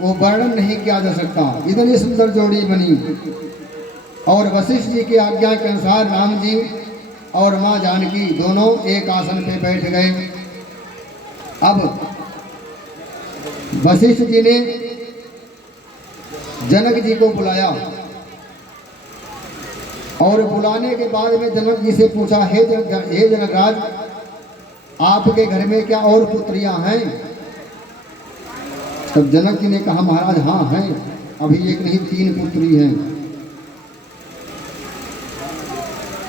वो वर्णन नहीं किया जा सकता। इतनी सुंदर जोड़ी बनी। और वशिष्ठ जी की आज्ञा के अनुसार राम जी और माँ जानकी दोनों एक आसन पे बैठ गए। अब वशिष्ठ जी ने जनक जी को बुलाया और बुलाने के बाद में जनक जी से पूछा, हे जनकराज, आपके घर में क्या और पुत्रियां हैं? तब जनक जी ने कहा, महाराज हाँ हैं, अभी एक नहीं 3 पुत्री हैं।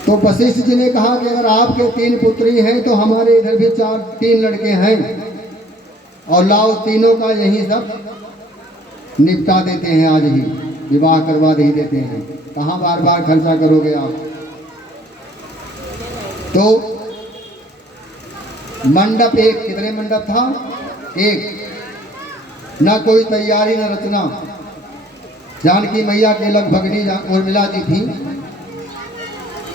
तो वशिष्ठ जी ने कहा कि अगर आपके 3 पुत्री हैं तो हमारे इधर भी 3 लड़के हैं, और लाओ तीनों का यही सब निपटा देते हैं, आज ही विवाह करवा ही देते हैं। कहाँ बार बार खर्चा करोगे आप? तो मंडप एक, कितने मंडप था? एक। ना कोई तैयारी न रचना। जानकी मैया के लग भगनी उर्मिला जी थी,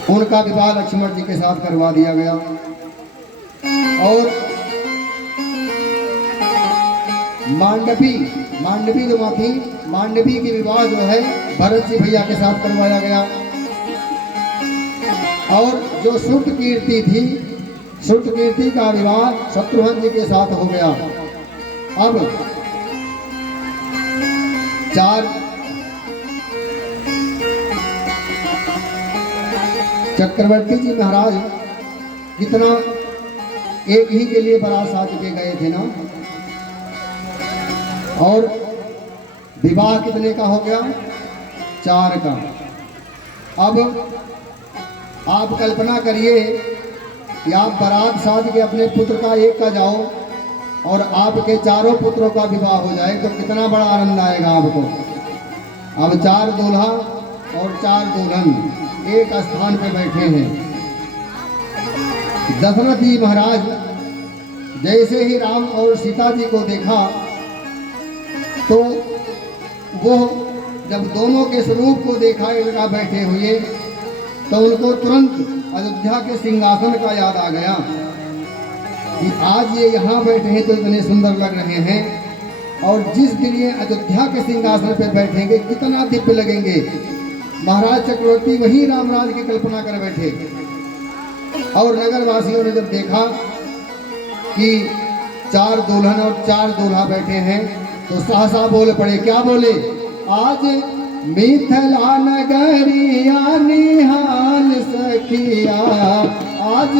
उनका विवाह लक्ष्मण जी के साथ करवा दिया गया। और मांडवी जो माँ थी, मांडवी की विवाह जो है भरत जी भैया के साथ करवाया गया। और जो श्रुत कीर्ति थी, श्रुत कीर्ति का विवाह शत्रुघ्न जी के साथ हो गया। अब 4 चक्रवर्ती जी महाराज कितना एक ही के लिए बारात साज के गए थे ना, और विवाह कितने का हो गया? 4 का। अब आप कल्पना करिए कि आप बारात साज के अपने पुत्र का एक का जाओ और आपके 4 पुत्रों का विवाह हो जाए तो कितना बड़ा आनंद आएगा आपको। अब 4 दूल्हा और 4 दुल्हन एक स्थान पे बैठे हैं। दशरथ जी महाराज जैसे ही राम और सीता जी को देखा तो वो जब दोनों के स्वरूप को देखा इनका बैठे हुए, तो उनको तुरंत अयोध्या के सिंहासन का याद आ गया कि आज ये यहाँ बैठे हैं तो इतने सुंदर लग रहे हैं, और जिस दिन ये अयोध्या के सिंहासन पर बैठेंगे कितना दिव्य लगेंगे। महाराज चक्रवर्ती वही रामराज की कल्पना कर बैठे, और नगर वासियों ने जब देखा कि 4 दुल्हन और 4 दूल्हा बैठे हैं तो सहसा बोल पड़े। क्या बोले? आज मिथिला नगरिया निहाल सखिया, आज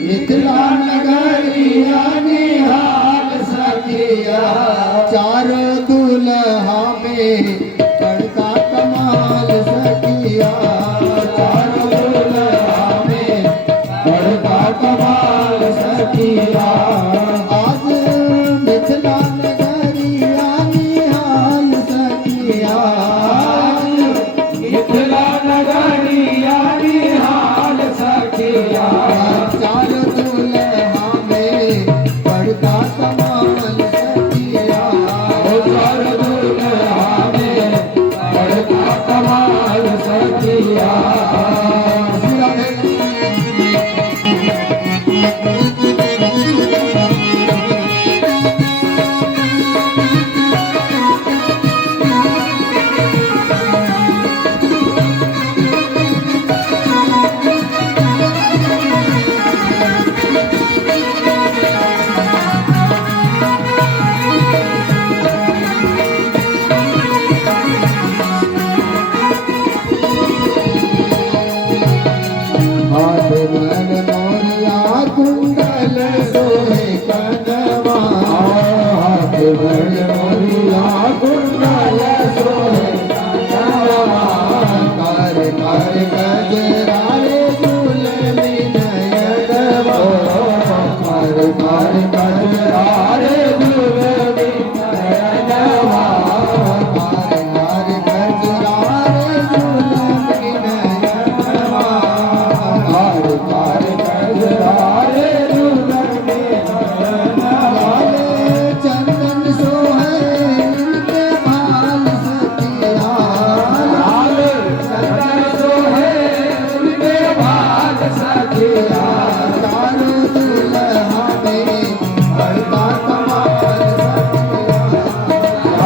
मिथिला नगरिया निहाल सखिया, 4 दूल्हा में बड़का कमाल सखिया, 4 दूल्हा में बड़का कमाल सखिया, आज मिथिला नगरिया निहाल सखिया, मिथिला नगरिया निहाल सखिया, 4 दूल्हा में बड़का कमाल सखिया,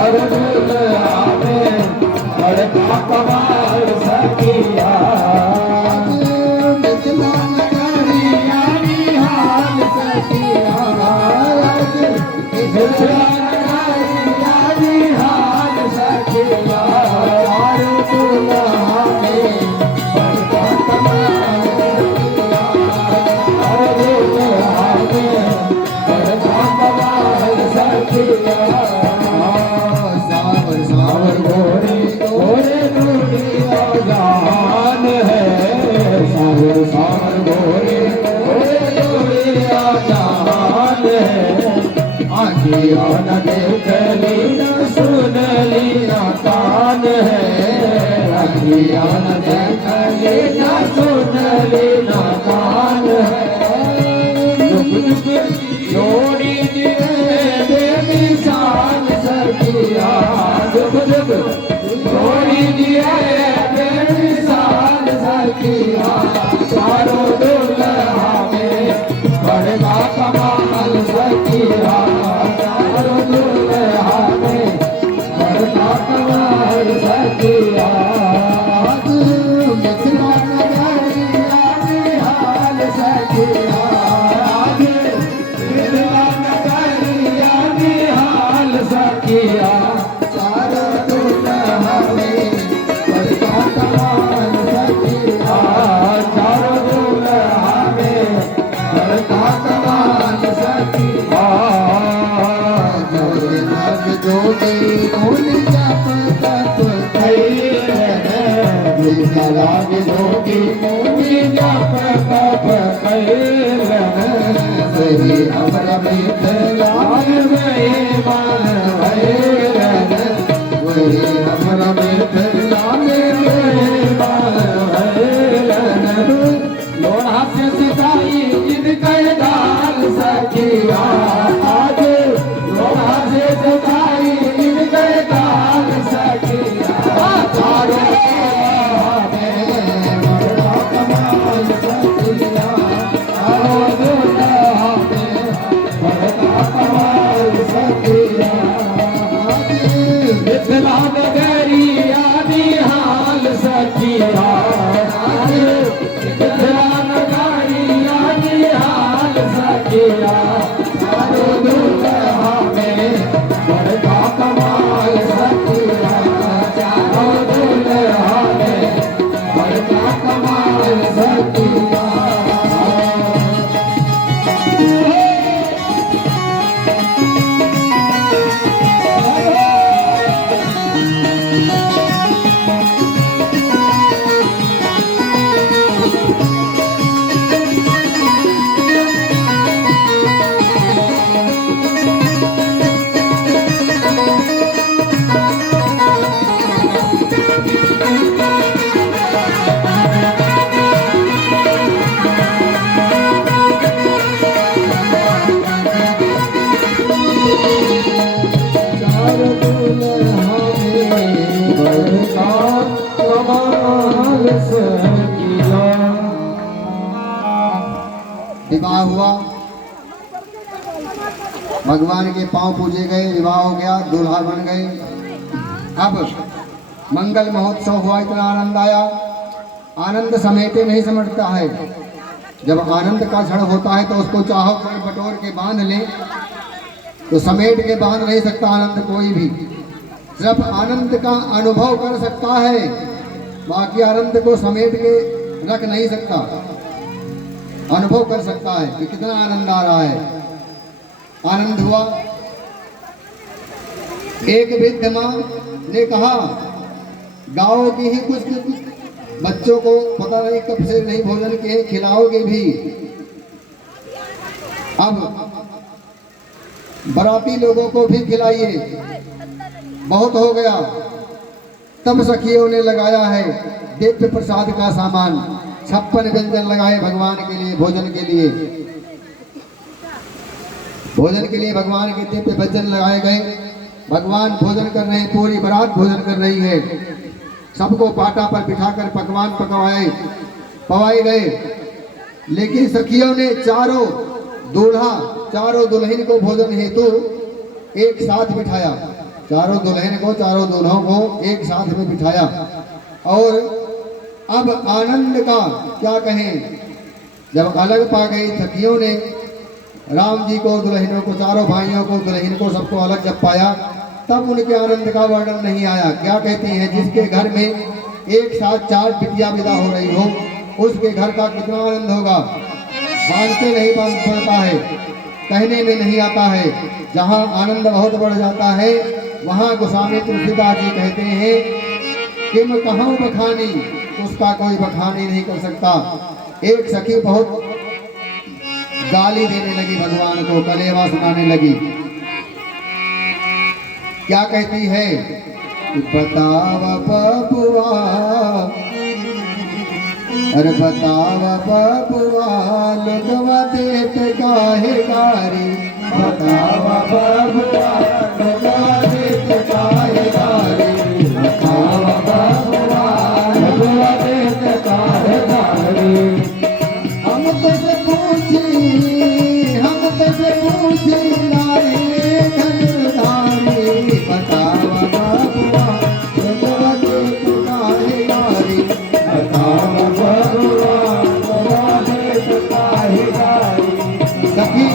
चार दूल्हा में बड़का कमाल सखिया मिथिला नगरिया निहाल सखिया मिथिला नगरिया निहाल सखिया चार दूल्हा में बड़का कमाल सखिया चार दूल्हा में बड़का कमाल सखिया सावर सावर गोरे गोरे दुनिया जहान है सावर सावर गोरे गोरे दुनिया जहान है आखियाँ न देख लीना सुन लीना कान है आखियाँ न देख लीना सुन लीना कान है जुग जुग जोड़ी दिए बेमिसाल सखिया जुग जुग जोड़ी दिए बेमिसाल सखिया चारों दुल्हा में बड़का कमाल सखिया चारों दुल्हा में बड़का कमाल सखिया मिथिला नगरिया निहाल सखिया मिथिला नगरिया निहाल सखिया चारों दुल्हा में बड़का कमाल सखिया चारों दुल्हा में बड़का कमाल सखिया जोड़े नाग जोड़े कौन जप तप लाग जोगी मोगी जप तप कैलन सही अमर मिथिला लाग में मान भैलन वही अमर मिथिला में मान भैलन लोढ़ा से सिखाई जिनके दाल सखिया आज लोढ़ा से सिखाई जिनके दाल सखिया चारों मिथिला नगरिया निहाल सखिया मिथिला नगरिया निहाल सखिया चारों दुल्हा में बड़का कमाल सखिया चारों दुल्हा में बड़का कमाल सखिया चारों दुल्हा में बड़का कमाल सखिया विवाह हुआ, भगवान के पांव पूजे गए, विवाह हो गया, दूल्हा बन गए। अब मंगल महोत्सव हुआ, इतना आनंद आया। आनंद समेटे नहीं समझता है। जब आनंद का क्षण होता है तो उसको चाहो कर बटोर के बांध ले, तो समेट के बांध नहीं सकता आनंद कोई भी। सिर्फ आनंद का अनुभव कर सकता है, बाकी आनंद को समेट के रख नहीं सकता। अनुभव कर सकता है कि कितना आनंद आ रहा है। आनंद हुआ। एक वृद्ध माँ ने कहा, गाओगी ही कुछ बच्चों को पता नहीं कब से नहीं भोजन के खिलाओगे भी। अब बराती लोगों को भी खिलाइए, बहुत हो गया। तब सखियों ने लगाया है दिव्य प्रसाद का सामान, 56 व्यंजन लगाए भगवान के लिए, भोजन के लिए। भोजन के लिए भगवान के दिव्य व्यंजन लगाए गए। भगवान भोजन कर रहे हैं, पूरी बारात भोजन कर रही है। सबको पाटा पर बिठाकर पकवान पवाए गए। लेकिन सखियों ने चारों दूल्हा चारों दुल्हन को भोजन हेतु एक साथ बिठाया। चारों दुल्हन को, चारों दूल्हों को एक साथ में बिठाया। और अब आनंद का क्या कहें, जब अलग पा गई सखियों ने राम जी को, दुल्हनों को, चारों भाइयों को, दुल्हन को, सबको अलग जब पाया, तब उनके आनंद का वर्णन नहीं आया। क्या कहती हैं, जिसके घर में एक साथ 4 बिटिया विदा हो रही हो, उसके घर का कितना आनंद होगा। बांधते नहीं बांध पड़ता है, कहने में नहीं आता है। जहाँ आनंद बहुत बढ़ जाता है, वहाँ गोस्वामी तुलसीदास जी कहते हैं कि मैं कहूँ बखानी, उसका कोई बखानी नहीं कर सकता। एक सखी बहुत गाली देने लगी भगवान को, कलेवा सुनाने लगी। क्या कहती है, बतावा बबुआ, अरे बतावा बबुआ, लोगवा देत काहे गारी, बतावा बबुआ, लोगवा देत काहे गारी, बतावा बबुआ, लोगवा देत काहे गारी। हम तुझसे पूछी नारी धनुधारी, बतावा बबुआ, लोगवा देत काहे गारी, बतावा बबुआ, लोगवा देत काहे गारी। सखी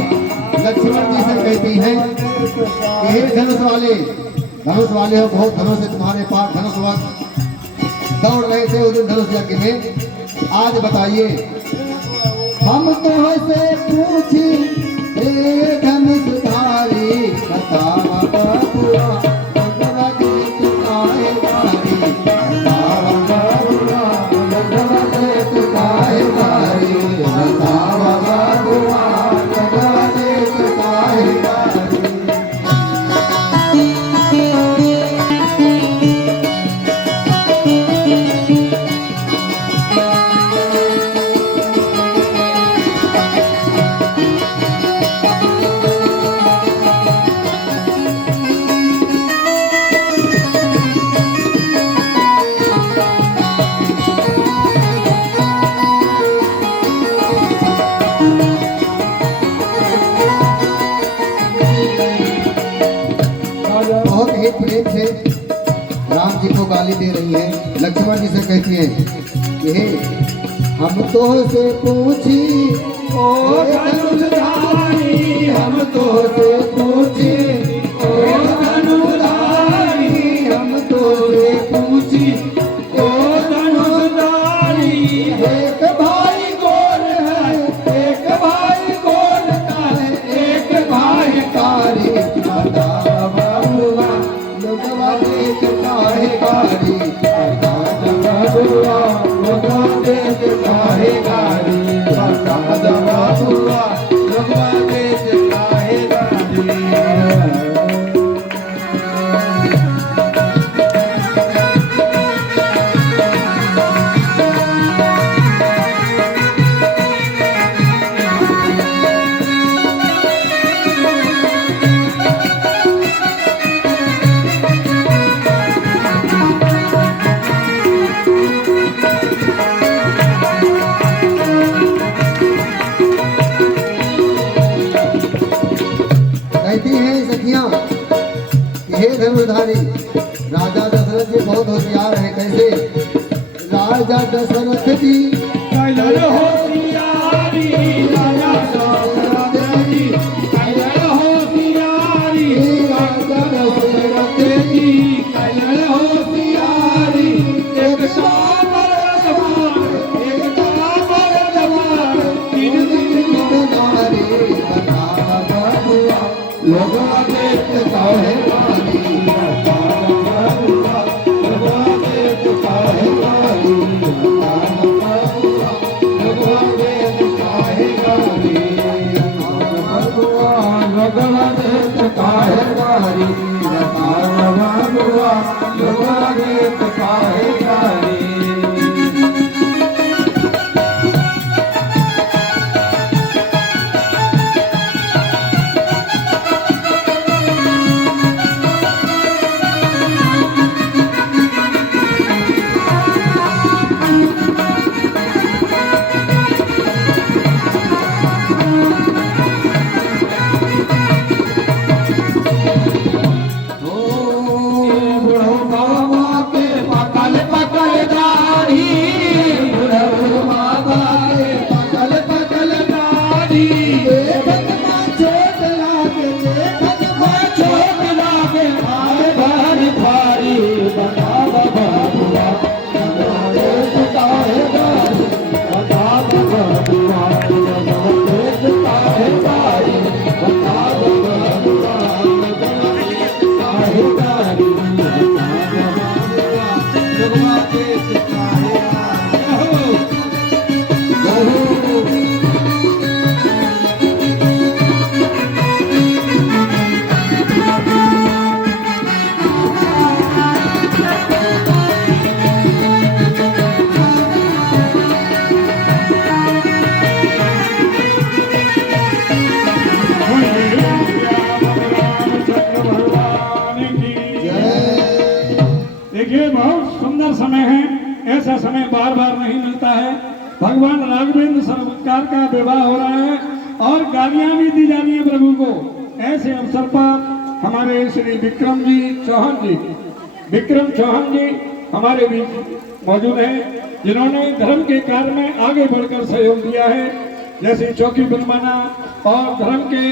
लक्ष्मण जी से कहती है कि हे धनुष वाले हो, बहुत धनुष है तुम्हारे पास, धनुष वक्त दौड़ रहे थे उस दिन धनुष यज्ञ में। आज बताइए, हम तुमसे पूछी हे धनुषधारी, बतावा बबुआ, लोगवा देत काहे गारी, बतावा बबुआ, लोगवा देत काहे गारी, बतावा बबुआ, लोगवा देत काहे गारी। बहुत ही प्रेम से राम जी को गाली दे रही है। लक्ष्मण जी से कहती है कि हे हम तो से पूछी ओ धनुषधारी, हम तो से पूछी ओ धनुषधारी, हम तो से पूछी ओ धनुषधारी। एक भाई गोर है, एक भाई गोर का है, एक भाई कारी, बतावा बबुआ, लोगवा देत काहे गारी, बतावा बबुआ, लोगवा देत काहे गारी, बतावा बबुआ, लोगवा देत काहे गारी। कहती हैं सखियां कि हे धनुर्धारी, राजा दशरथ जी बहुत होशियार है। कैसे, राजा दशरथ जी कैलन होशियारी, राजा दशरथ जी कैलन होशियारी, राजा दशरथ जी कैलन होशियारी। एक काबर जवान, एक काबर जवान, तीन दिन नारी, बतावा बबुआ, लोगवा देत काहे गारी, बतावा बबुआ, लोगवा देत काहे गारी, बतावा बबुआ, लोगवा देत काहे गारी, बतावा बबुआ, लोगवा देत काहे गारी, बतावा बबुआ, लोगवा देत काहे गारी। देखिए बहुत सुंदर समय है, ऐसा समय बार बार नहीं मिलता है। भगवान राघवेंद्र सरकार का विवाह हो रहा है और गालियां भी दी जा रही है प्रभु को। ऐसे अवसर पर हमारे श्री विक्रम चौहान जी हमारे बीच मौजूद हैं, जिन्होंने धर्म के कार्य में आगे बढ़कर सहयोग दिया है, जैसे चौकी बनवाना और धर्म के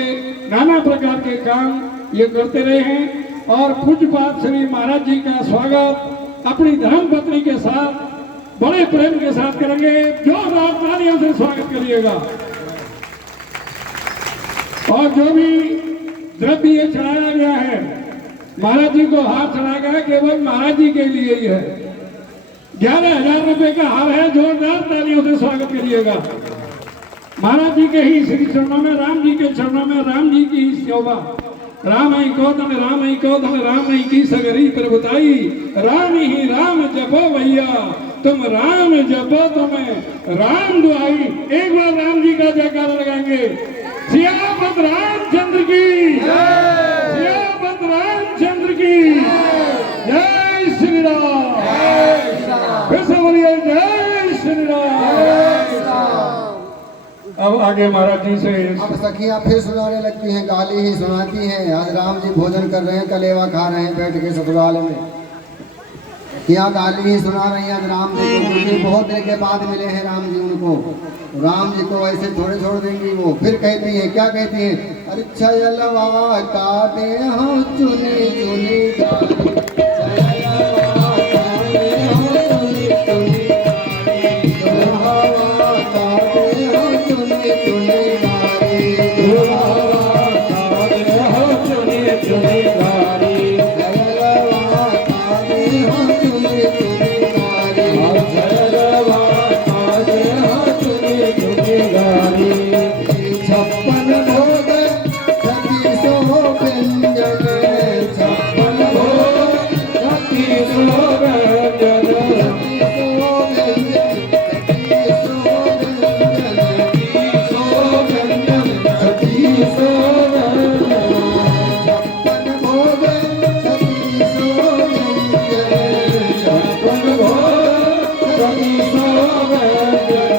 नाना प्रकार के काम ये करते रहे हैं। और पूज्यपाद श्री महाराज जी का स्वागत अपनी धर्म पत्नी के साथ बड़े प्रेम के साथ करेंगे। जोरदार तालियों से स्वागत करिएगा। और जो भी द्रव्य ये चढ़ाया गया है, महाराज जी को हार चढ़ाया गया केवल महाराज जी के लिए ही है। 11,000 रुपए का हार है। जोरदार तालियों से स्वागत करिएगा। महाराज जी के ही श्री चरणों में, राम जी के चरणों में, राम जी की शोभा। राम ही कौतम राम ही की सगरी प्रभुताई, राम ही राम जपो भैया, तुम राम जपो तुम्हें राम दुआई। एक बार राम जी का जयकारा लगाएंगे। सियापत रामचंद्र की, सियापत रामचंद्र की जय श्री राम। फिर से बोलिए जय श्री राम। अब आगे महाराज जी से अब सखियां फिर सुनाने लगती हैं, गाली ही सुनाती हैं। आज राम जी भोजन कर रहे हैं, कलेवा खा रहे हैं बैठ के ससुराल में। यहाँ गाली ही सुना रही हैं आज राम जी को, क्योंकि बहुत देर के बाद मिले हैं राम जी उनको। राम जी को ऐसे थोड़े छोड़ देंगी वो। फिर कहती हैं, क्या कहती हैं? अरे छयलवा काटे हम चुनी चुनी गाली, छयलवा काटे हम चुनी चुनी गाली, दुल्हवा काटे हम चुनी चुनी गाली, दुल्हवा काटे हम चुनी चुनी गाली, छयलवा काटे हम चुनी चुनी गाली, छयलवा काटे हम चुनी चुनी गाली। 56 भोग 3600 व्यंजन, 56 भोग 3600 व्यंजन, 3600 व्यंजन, 3600 व्यंजन, 3600 व्यंजन, 56 भोग 3600 व्यंजन, 56 भोग 3600 व्यंजन।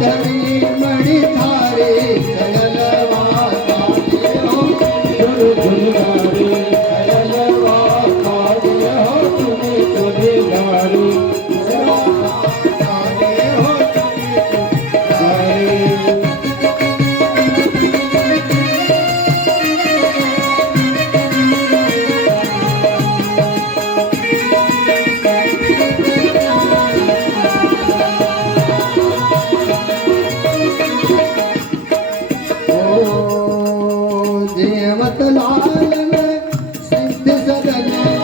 धरी मणि थारे छयलवा काटे हम चुनी चुनी गाली, छयलवा काटे हम चुनी चुनी गाली, छयलवा काटे हम चुनी चुनी गाली। देवत लाल में सिद्ध सदन में,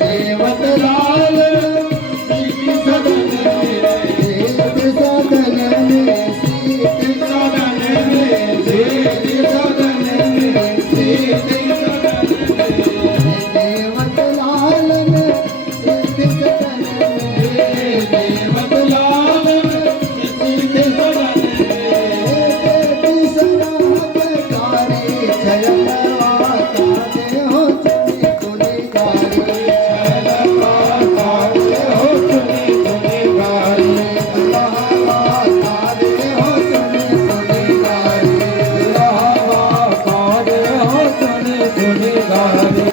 देवत लाल सिद्ध सदन में, सिद्ध सदन में, सिद्ध सदन में, सिद्ध सदन में, सिद्ध सदन में, देवत लाल में सिद्ध सदन में, देवत लाल में सिद्ध सदन में, छयलवा काटे हो चुनी चुनी गाली, छयलवा काटे हो चुनी चुनी गाली, दुल्हवा काटे हो चुनी चुनी गाली, दुल्हवा काटे हो चुनी चुनी गाली।